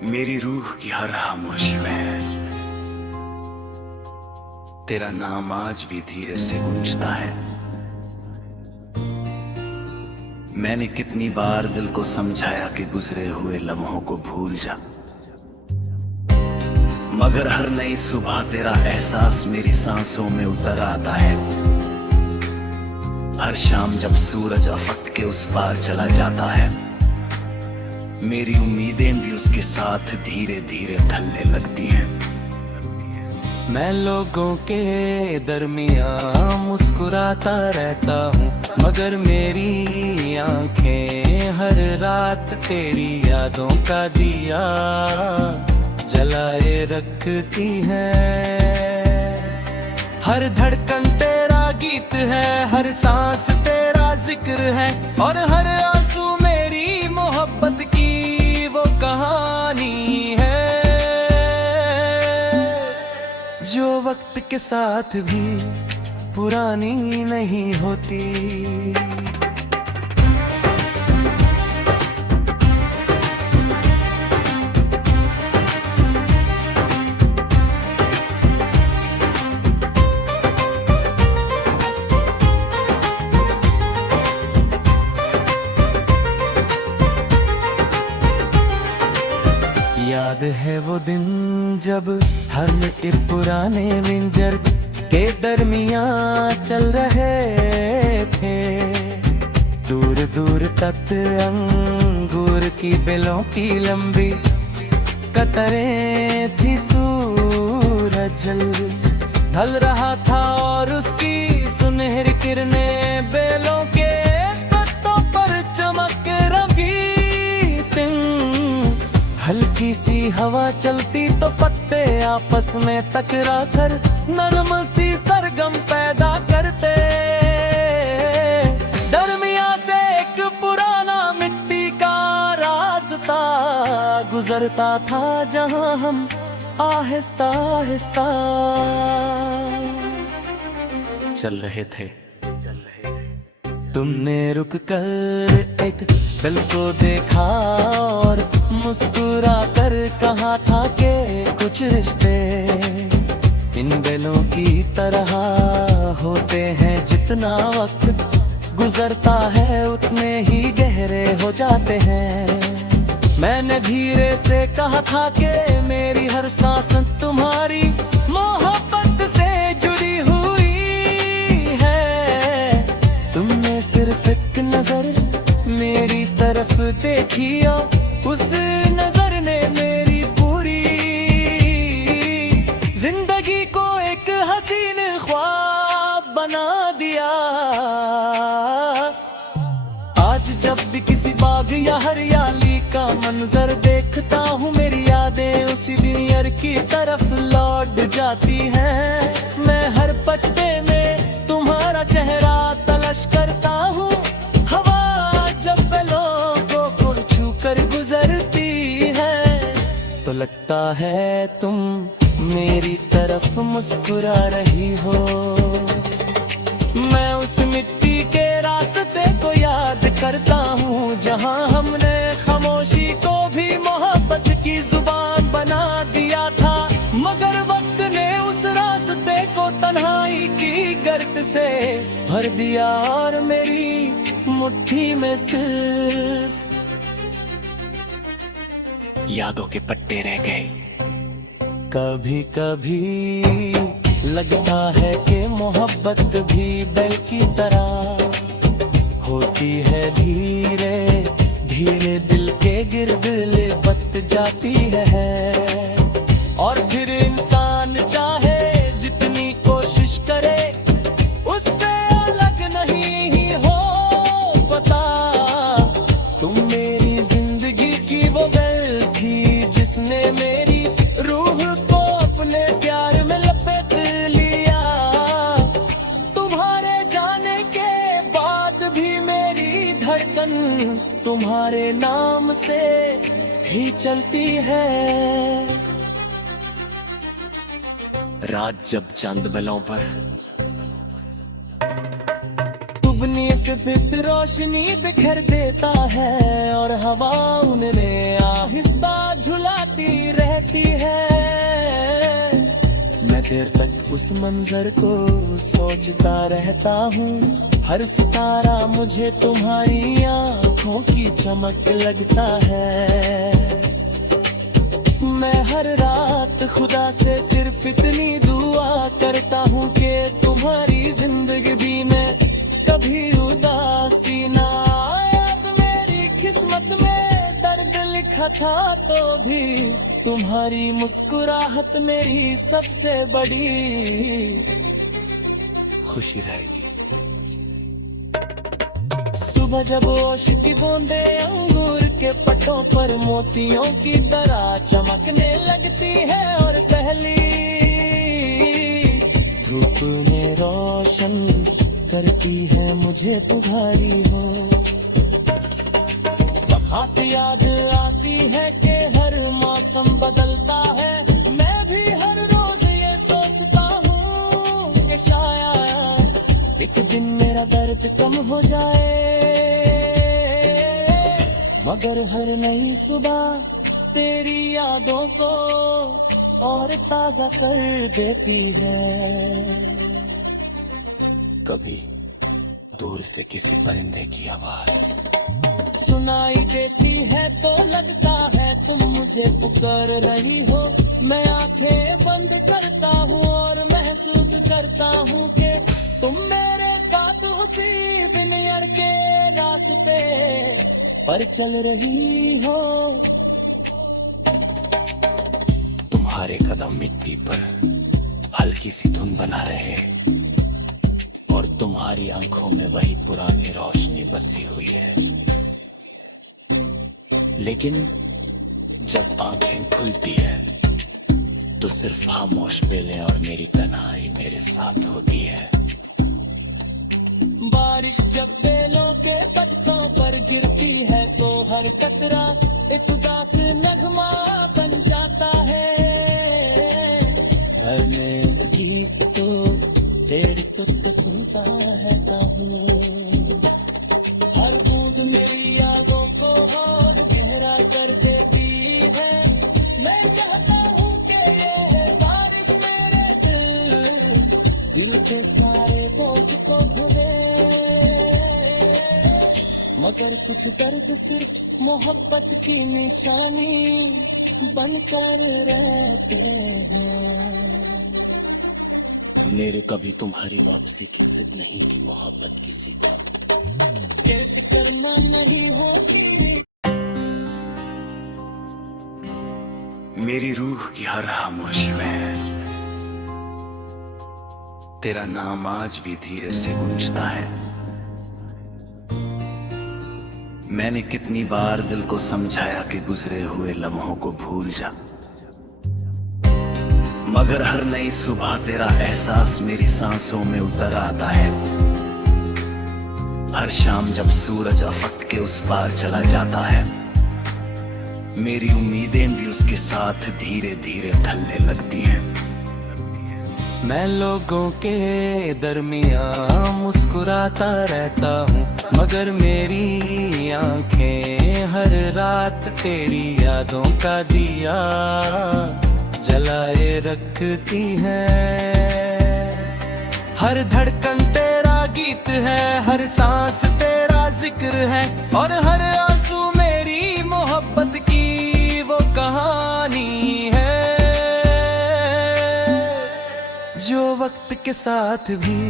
मेरी रूह की हर खामोशी में तेरा नाम आज भी धीरे से गूंजता है। मैंने कितनी बार दिल को समझाया कि गुजरे हुए लम्हों को भूल जा, मगर हर नई सुबह तेरा एहसास मेरी सांसों में उतर आता है। हर शाम जब सूरज अफक के उस पार चला जाता है, मेरी उम्मीदें भी उसके साथ धीरे धीरे ढलने लगती हैं। मैं लोगों के दरमियां मुस्कुराता रहता हूँ, मगर मेरी आंखें हर रात तेरी यादों का दिया जलाए रखती हैं। हर धड़कन तेरा गीत है, हर सांस तेरा जिक्र है, और हर आंसू मेरी मोहब्बत की वो कहानी है जो वक्त के साथ भी पुरानी नहीं होती। याद है वो दिन जब हम एक पुराने विंजर के दरमियां चल रहे थे। दूर दूर तक अंगूर की बेलों की लंबी कतरें थी। सूरज ढल रहा था और उसकी सुनहरी किरणें बेलों के पत्तों पर चमक रही थीं। हल्की सी हवा चलती तो पत्ते आपस में टकरा कर नरम सी सरगम पैदा करते। दरमिया से एक पुराना मिट्टी का रास्ता गुजरता था, जहां हम आहिस्ता आहिस्ता चल रहे थे। तुमने रुक कर एक दिल को देखा और मुस्कुरा कर कहा था कि कुछ रिश्ते इन बेलों की तरह होते हैं। जितना वक्त गुजरता है उतने ही गहरे हो जाते हैं। मैंने धीरे से कहा था कि मेरी हर सांस तुम्हारी मोहब्बत से जुड़ी हुई है। तुमने सिर्फ एक नजर मेरी तरफ देखी और उस नजर ने मेरी पूरी जिंदगी को एक हसीन ख्वाब बना दिया। आज जब भी किसी बाग या हरियाली का मंजर देखता हूँ, मेरी यादें उसी विनियर की तरफ लौट जाती हैं। मैं हर पत्ते में तुम्हारा चेहरा तलाश करता हूँ। हवा जब लोगों को छू कर गुजरती है तो लगता है तुम मेरी तरफ मुस्कुरा रही हो। मैं उस मिट्टी के रास्ते को याद करता हूँ, जहाँ हमने खामोशी को भी मोहब्बत की जुबान बना दिया था। मगर वक्त ने उस रास्ते को तन्हाई की गर्द से भर दिया और मेरी मुट्ठी में सिर्फ यादों के पट्टे रह गए। कभी कभी लगता है कि मोहब्बत भी बैल की तरह होती है। धीरे धीरे दिल के गिर्द लिपट जाती है, और फिर इंसान चाहे जितनी कोशिश करे उससे अलग नहीं हो पता। तुम मेरी जिंदगी की वो बैल थी जिसने मेरी रूह को अपने प्यार में लपेट लिया। तुम्हारे जाने के बाद भी मेरी धड़कन तुम्हारे नाम से ही चलती है। रात जब चांद बलों पर दुगनी सफेद रोशनी बिखेर देता है, और हवा उन्हें आहिस्ता झुलाती उस मंजर को सोचता रहता हूँ। हर सितारा मुझे तुम्हारी आंखों की चमक लगता है। मैं हर रात खुदा से सिर्फ इतनी दुआ करता हूँ कि तुम्हारी जिंदगी में कभी उदासी ना आए। मेरी किस्मत में दर्द लिखा था तो भी तुम्हारी मुस्कुराहट मेरी सबसे बड़ी खुशी रहेगी। सुबह जब ओश की बूंदे अंगूर के पट्टों पर मोतियों की तरह चमकने लगती है और पहली धूप ने रोशन करती है मुझे तुम्हारी हो। बात याद आती है कि हर मौसम बदलता है। मैं भी हर रोज ये सोचता हूँ कि शायद एक दिन मेरा दर्द कम हो जाए। मगर हर नई सुबह तेरी यादों को और ताजा कर देती है। कभी दूर से किसी परिंदे की आवाज सुनाई देती है तो लगता है तुम मुझे पुकार रही हो। मैं आंखें बंद करता हूँ और महसूस करता हूँ कि तुम मेरे साथ उसी दुनिया के रास्ते पर चल रही हो। तुम्हारे कदम मिट्टी पर हल्की सी धुन बना रहे और तुम्हारी आंखों में वही पुरानी रोशनी बसी हुई है। लेकिन जब आंखें खुलती है तो सिर्फ खामोश बेलें और मेरी तन्हाई मेरे साथ होती है। बारिश जब बेलों के पत्तों पर गिरती है तो हर कतरा एक उदास नगमा बन जाता है। हर मैं उस गीत को तेरी तुक सुनता रहता हूँ। हर बूंद मेरी यादों को और गहरा कर देती है। मैं चाहता हूँ कि ये बारिश मेरे दिल के सारे बोझ को धो दे। मगर कुछ दर्द सिर्फ मोहब्बत की निशानी बनकर रहते हैं। मेरे कभी तुम्हारी वापसी की जिद नहीं की मोहब्बत किसी को वेट करना नहीं होगी। मेरी रूह की हर खामोशी में तेरा नाम आज भी धीरे से गूंजता है। मैंने कितनी बार दिल को समझाया कि गुजरे हुए लम्हों को भूल जा, मगर हर नई सुबह तेरा एहसास मेरी सांसों में उतर आता है। हर शाम जब सूरज अफक के उस पार चला जाता है, मेरी उम्मीदें भी उसके साथ धीरे धीरे ढलने लगती हैं। मैं लोगों के दरमियां मुस्कुराता रहता हूँ, मगर मेरी आंखें हर रात तेरी यादों का दिया जलाए रखती हैं। हर धड़कन तेरा गीत है, हर सांस तेरा जिक्र है और हर आंसू मेरी मोहब्बत की वो कहानी है जो वक्त के साथ भी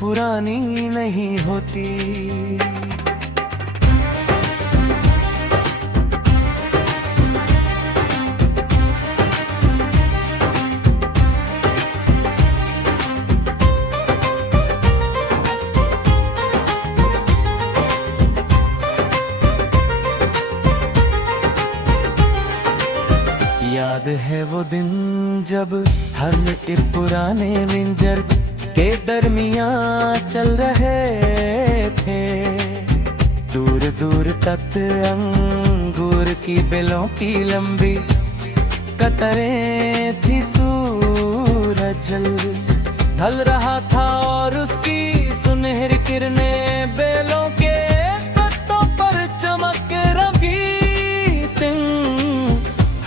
पुरानी नहीं होती। याद है वो दिन जब हम एक पुराने विंजर के दरमियां चल रहे थे। दूर दूर तक अंगूर की बेलों की लंबी कतरें थी। सूरज ढल रहा था और उसकी सुनहरी किरणें बेलों के पत्तों पर चमक रही थीं।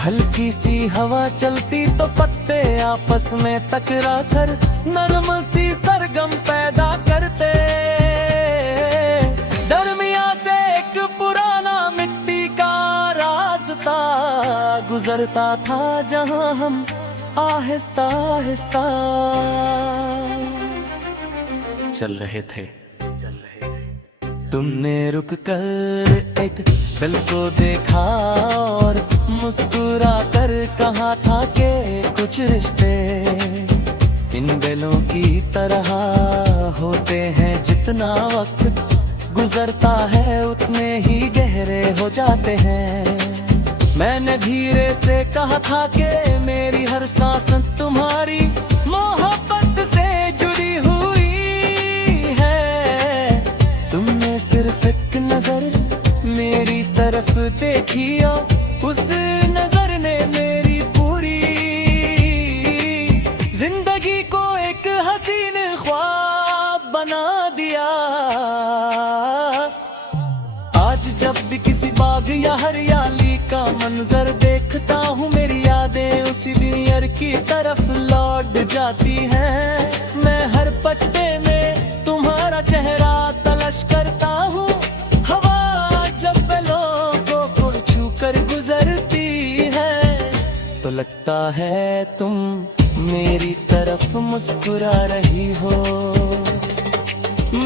हल्की सी हवा चलती तो पत्ते रिश्ते आपस में टकरा कर नरम सी सरगम पैदा करते। दरमिया से एक पुराना मिट्टी का रास्ता गुजरता था जहां हम आहिस्ता आहिस्ता चल रहे थे। तुमने रुक कर एक दिल को देखा और मुस्कुरा कर कहा था कि कुछ रिश्ते इन दिलों की तरह होते हैं, जितना वक्त गुजरता है उतने ही गहरे हो जाते हैं। मैंने धीरे से कहा था कि मेरी हर सांस तुम्हारी मोहब्बत से जुड़ी हुई है। तुमने सिर्फ एक नजर मेरी तरफ देखी और उस नजर ने मेरी पूरी जिंदगी को एक हसीन ख्वाब बना दिया। आज जब भी किसी बाग या हरियाली का मंजर देखता हूँ, मेरी यादें उसी बियर की तरफ लौट जाती हैं। मैं हर पट्टे में तुम्हारा चेहरा तलाश करता हूँ। हवा जब लोगों को छू कर गुजरती है तो लगता है तुम मेरी तरफ मुस्कुरा रही हो।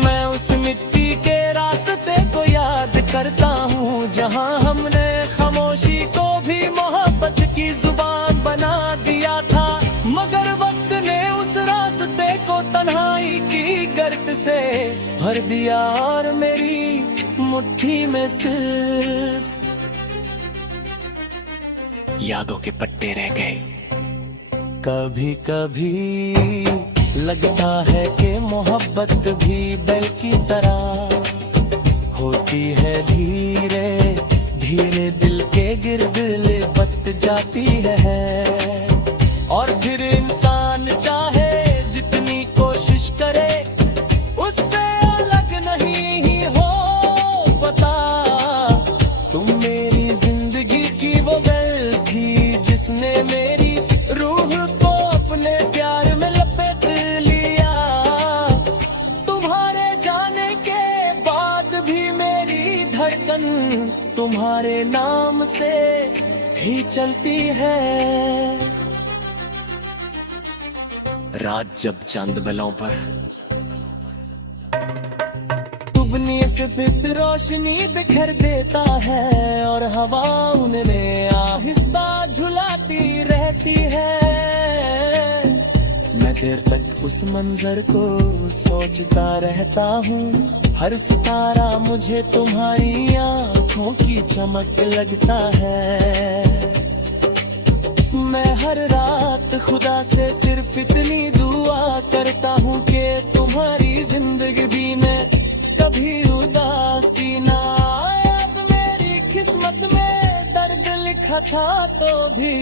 मैं उस मिट्टी के रास्ते को याद करता हूँ जहाँ हमने खामोशी को भी मोहब्बत की जुबान बना दिया था। मगर वक्त ने उस रास्ते को तन्हाई की गर्त से भर दिया और मेरी मुट्ठी में सिर्फ यादों के पट्टे रह गए। कभी कभी लगता है कि मोहब्बत भी बैल की तरह होती है, धीरे धीरे दिल के गिर्द लिपट जाती है। और फिर इंसान चाहे जितनी कोशिश करे उससे अलग नहीं हो पता। तुम मेरी जिंदगी की वो बैल थी जिसने मेरी रूह को अपने प्यार में लपेट लिया। तुम्हारे जाने के बाद भी मेरी धड़कन तुम्हारे नाम से ही चलती है। रात जब चांद बलों पर तुबनी से फिर रोशनी बिखर देता है और हवा उन्हें आहिस्ता झुलाती रहती है। मैं देर तक उस मंजर को सोचता रहता हूँ। हर सितारा मुझे तुम्हारी आंखों की चमक लगता है। मैं हर रात खुदा से सिर्फ इतनी दुआ करता हूँ कि तुम्हारी जिंदगी में कभी उदासी ना आए। मेरी किस्मत में दर्द लिखा था तो भी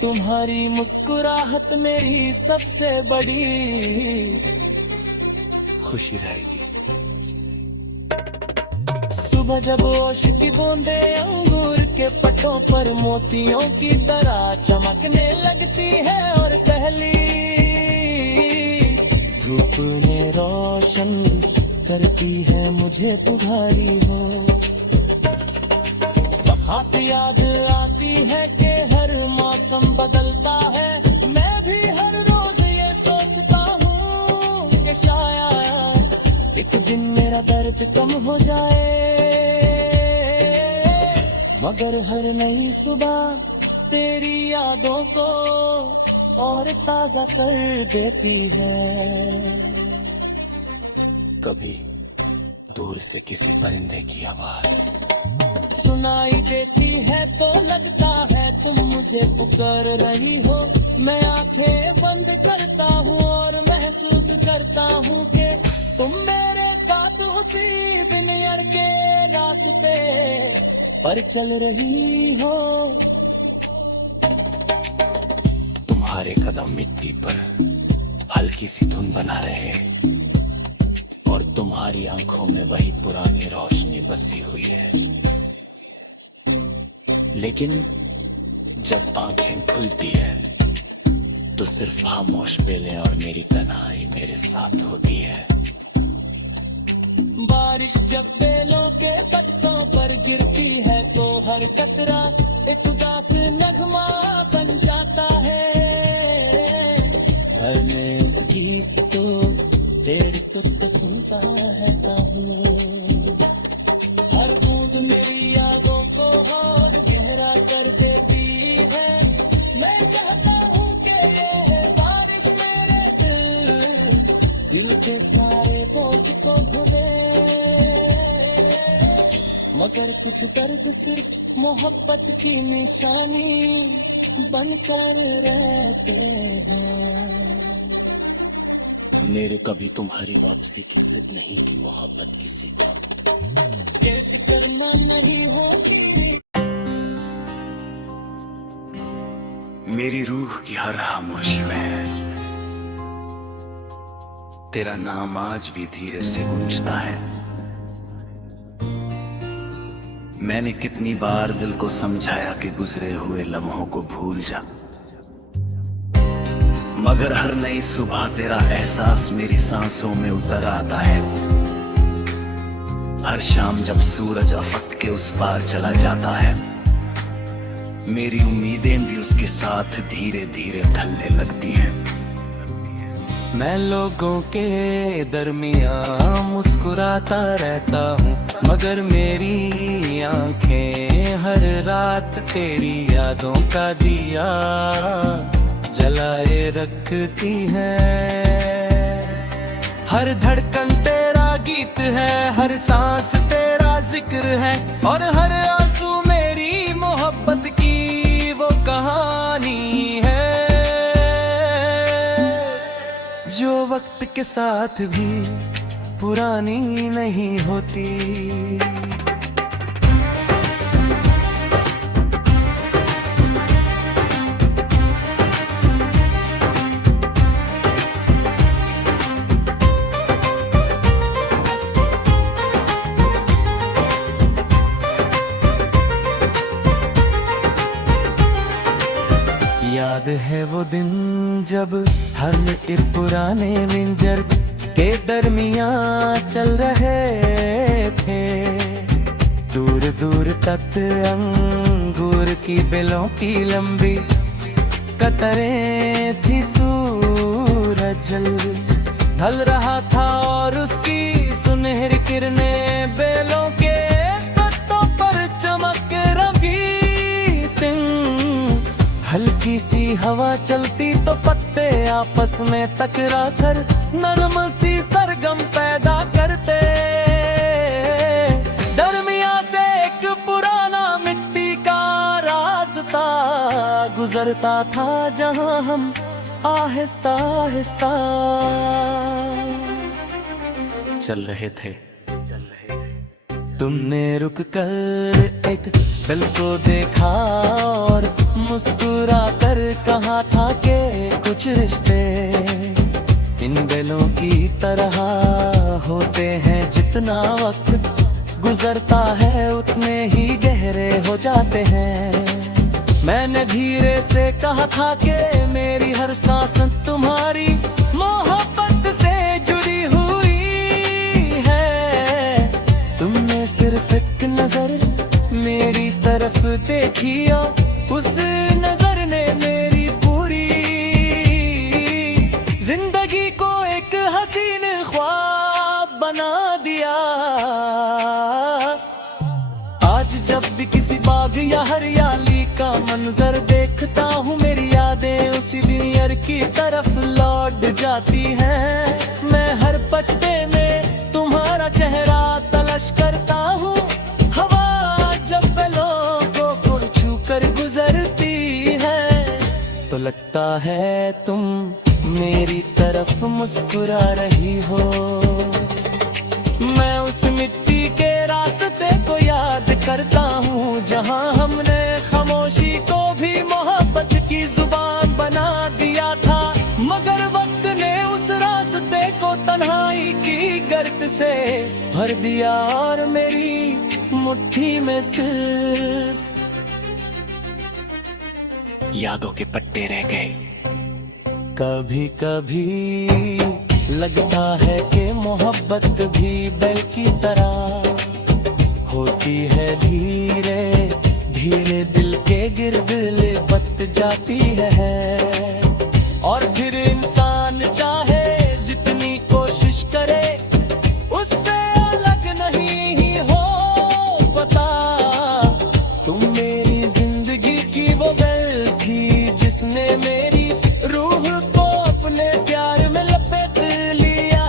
तुम्हारी मुस्कुराहट मेरी सबसे बड़ी खुशी रहेगी। सुबह जब ओश की बूंदे अंगूर के पटों पर मोतियों की तरह चमकने लगती है और पहली धूप ने रोशन करती है मुझे तुम्हारी हो। हाथ याद आती है कि हर मौसम बदलता है। मैं भी हर रोज ये सोचता हूँ कि शायद एक दिन मेरा दर्द कम हो जाए। मगर हर नई सुबह तेरी यादों को और ताजा कर देती है। कभी दूर से किसी परिंदे की आवाज सुनाई देती है तो लगता है तुम मुझे पुकार रही हो। मैं आंखें बंद करता हूँ और महसूस करता हूँ कि तुम मेरे साथ उसी दुनिया के रास्ते पर चल रही हो। तुम्हारे कदम मिट्टी पर हल्की सी धुन बना रहे और तुम्हारी आंखों में वही पुरानी रोशनी बसी हुई है। लेकिन जब आंखें खुलती है तो सिर्फ खामोश बेलें और मेरी तन्हाई मेरे साथ होती है। बारिश जब बेलों के पत्तों पर गिरती है तो हर कतरा एक उदास नगमा बन जाता है। घर में उस गीत को तेरी तुक सुनता है हर बूंद मेरी यादों को और गहरा कर देती है। मैं चाहता हूँ कि ये बारिश मेरे दिल के सारे बोझ को धुले, मगर कुछ दर्द सिर्फ मोहब्बत की निशानी बनकर रहते हैं। मेरे कभी तुम्हारी वापसी की जिद नहीं की मोहब्बत किसी को कैद करना नहीं होगी। मेरी रूह की हर खामोशी में तेरा नाम आज भी धीरे से गूंजता है। मैंने कितनी बार दिल को समझाया कि गुजरे हुए लम्हों को भूल जा, मगर हर नई सुबह तेरा एहसास मेरी सांसों में उतर आता है। हर शाम जब सूरज अफक के उस पार चला जाता है, मेरी उम्मीदें भी उसके साथ धीरे धीरे ढलने लगती हैं। मैं लोगों के दरमियां मुस्कुराता रहता हूँ, मगर मेरी आंखें हर रात तेरी यादों का दिया जलाए रखती हैं। हर धड़कन तेरा गीत है, हर सांस तेरा जिक्र है, और हर आंसू मेरी मोहब्बत की वो कहानी है जो वक्त के साथ भी पुरानी नहीं होती। याद है वो दिन जब हम एक पुराने विंजर के दरमियां चल रहे थे। दूर दूर तक अंगूर की बेलों की लंबी कतरें थी। सूरज ढल रहा था और उसकी सुनहरी किरणें बेलों के पत्तों पर चमक रही थी। हल्की सी हवा चलती तो पत्ते आपस में टकरा कर नरम सी सरगम पैदा करते। दरमिया से एक पुराना मिट्टी का रास्ता गुजरता था जहां हम आहिस्ता आहिस्ता चल रहे थे। तुमने रुक कर एक पल को देखा और मुस्कुरा कर कहा था कि कुछ रिश्ते इन बेलों की तरह होते हैं। जितना वक्त गुजरता है उतने ही गहरे हो जाते हैं। मैंने धीरे से कहा था कि मेरी हर सांस तुम्हारी मोहब्बत से जुड़ी हुई है। तुमने सिर्फ एक नजर मेरी तरफ देखी और उस नजर ने मेरी पूरी जिंदगी को एक हसीन ख्वाब बना दिया। आज जब भी किसी बाग या हरियाली का मंजर देखता हूँ, मेरी यादें उसी विनियर की तरफ लौट जाती हैं। मैं हर पट्टे में तुम्हारा चेहरा तलाश करता हूँ। हवा जब लोगों को छू कर गुजरती है तो लगता है तुम मेरी तरफ मुस्कुरा रही हो। मैं उस मिट्टी के रास्ते को याद करता हूँ जहाँ हमने खामोशी को भी मोहब्बत की जुबान बना दिया था। मगर वक्त ने उस रास्ते को तन्हाई की गर्त से भर दिया और मेरी मुट्ठी में सिर्फ यादों के पट्टे रह गए। कभी कभी लगता है कि मोहब्बत भी बैल की तरह होती है, धीरे धीरे दिल के गिर्द लिपट जाती है। और फिर इंसान चाहे जितनी कोशिश करे उससे अलग नहीं ही हो पता। तुम मेरी जिंदगी की वो बैल थी जिसने मेरी रूह को अपने प्यार में लपेट लिया।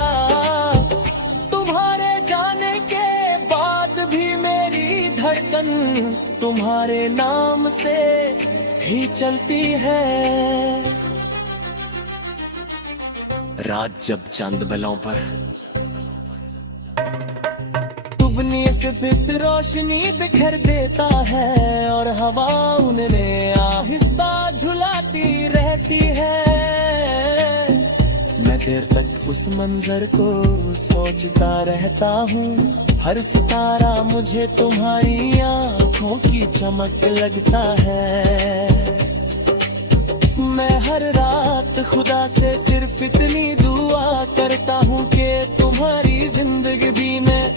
तुम्हारे जाने के बाद भी मेरी धड़कन तुम्हारे नाम से ही चलती है। रात जब चांद बलों पर डूबनी से फिर रोशनी बिखर देता है और हवा उन्हें आहिस्ता झुलाती रहती है। मैं देर तक उस मंजर को सोचता रहता हूँ, हर सितारा मुझे तुम्हारी आंखों की चमक लगता है। मैं हर रात खुदा से सिर्फ इतनी दुआ करता हूँ कि तुम्हारी जिंदगी में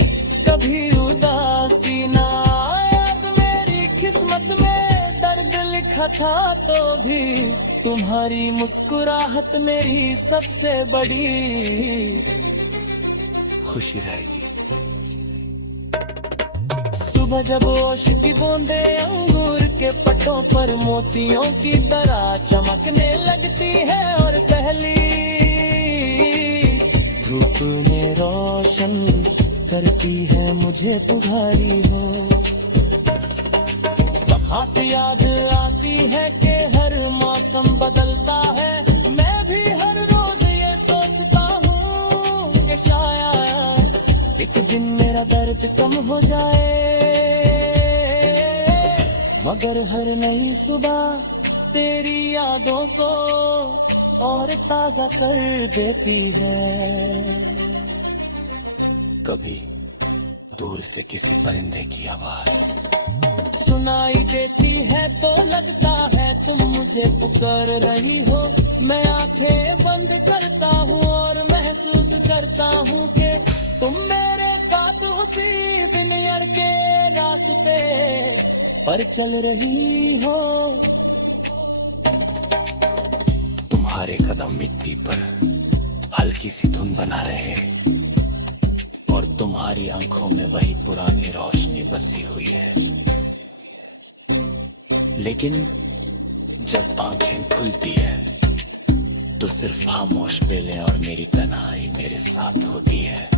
कभी उदासी ना आए। मेरी किस्मत में दर्द लिखा था तो भी तुम्हारी मुस्कुराहट मेरी सबसे बड़ी खुशी रहेगी। सुबह जब ओश की बूंदे अंगूर के पटों पर मोतियों की तरह चमकने लगती है और पहली धूप ने रोशन करती है मुझे तुम्हारी हो। बात याद आती है कि हर मौसम बदलता है। मैं भी हर रोज ये सोचता हूँ कि शायद एक दिन मेरा दर्द कम हो जाए, मगर हर नई सुबह तेरी यादों को और ताजा कर देती है। कभी दूर से किसी परिंदे की आवाज सुनाई देती है तो लगता है तुम मुझे पुकार रही हो। मैं आंखें बंद करता हूँ और महसूस करता हूँ कि तुम मेरे साथ उसी दुनिया के रास्ते पर चल रही हो। तुम्हारे कदम मिट्टी पर हल्की सी धुन बना रहे और तुम्हारी आंखों में वही पुरानी रोशनी बसी हुई है। लेकिन जब आंखें खुलती है तो सिर्फ खामोश बेलें और मेरी तन्हाई मेरे साथ होती है।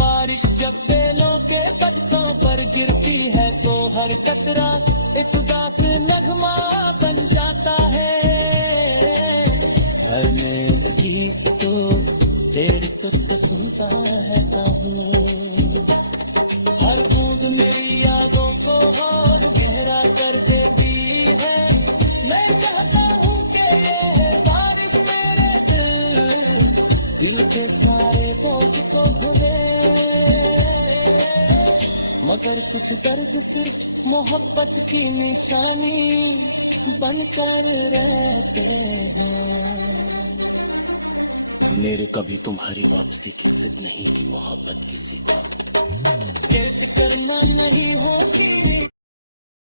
बारिश जब बेलों के पत्तों पर गिरती है तो हर कतरा एक उदास नगमा बन जाता है। हर मैं उस गीत को देर तक सुनता रहता हूँ। हर बूंद मेरी यादों को और गहरा कर देती है। मैं चाहता हूँ कि ये बारिश मेरे दिल के सारे बोझ को धो दे, मगर कुछ दर्द सिर्फ मोहब्बत की निशानी बनकर रहते हैं। मेरे कभी तुम्हारी वापसी की जिद नहीं की मोहब्बत किसी को करना नहीं होती।